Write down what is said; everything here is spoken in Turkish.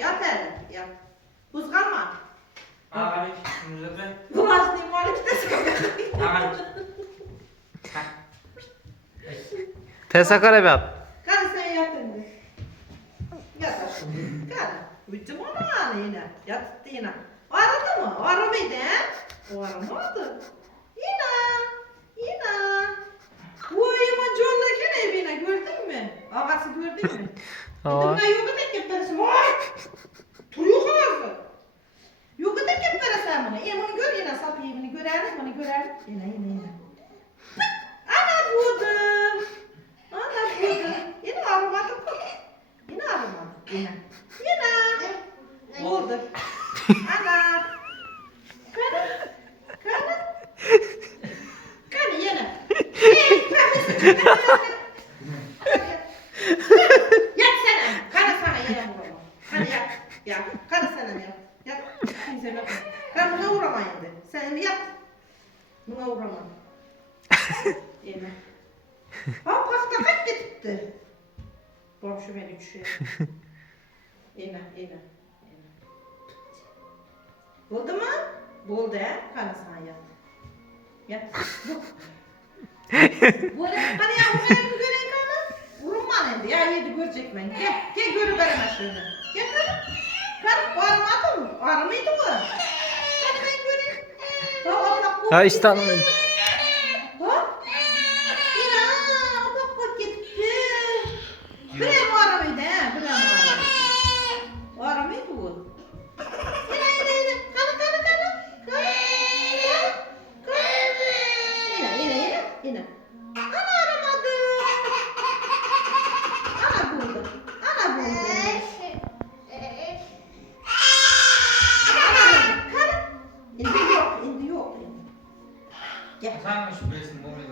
Yat hele, yat. Buz kalma. Ağabey, şimdi ben. Bulaştığım var iki de sana. Ağabey. Tesa karabiyat. Karı sen yat şimdi. Yat aşkım. Karı. Bütçüm ona yine. Yattı yine. Aradı mı? Aramaydı he? O aramadı. Yine. Yine. Bu yamuncunla gene evine gördün mü? Ağası gördün mü? Aa. Gidip ben yoga tek yaparız. Vay! Turuyor kazı. Yoga tek yaparız sen bunu. Yine bunu gör yine sap yemini görerdik bunu görerdik. Yine. Ana budu. Ana budu. Yine aramadı. Yine aramadı. Yine. Budu. Ana. Kanı. Kanı yine. Yat sen. Kanı sana yine vurama. Hadi yat. Yat. Kanı sana yat. Yat. Kimse bakma. Kanı buna vuramayın de. Sen yat. Buna vurama. Yine. Ha pasta kaç gitti. Komşu beni düşüyor. Yine. Buldu mu? Buldu he. Kanı sana yat. Yat. Bu ne? Hani ya bu kadar bu gören kanı? Vurun bana indi. Ya yedi görecek beni. Gel görü karım aşağıda. Gel kanı. Kanı aramadı mı? Aramaydı mı? Kanı ben göreyim. Bak. Ya işte Ha? Yine bak gitti. Bre mi aramaydı he? Bre mi aramaydı? O aramaydı bu. Yine. Kanı. Yine. Ana aramadı. Ana buldu. Ana buldu. Indi yok. Gel. Sen mi şu resim bu resim?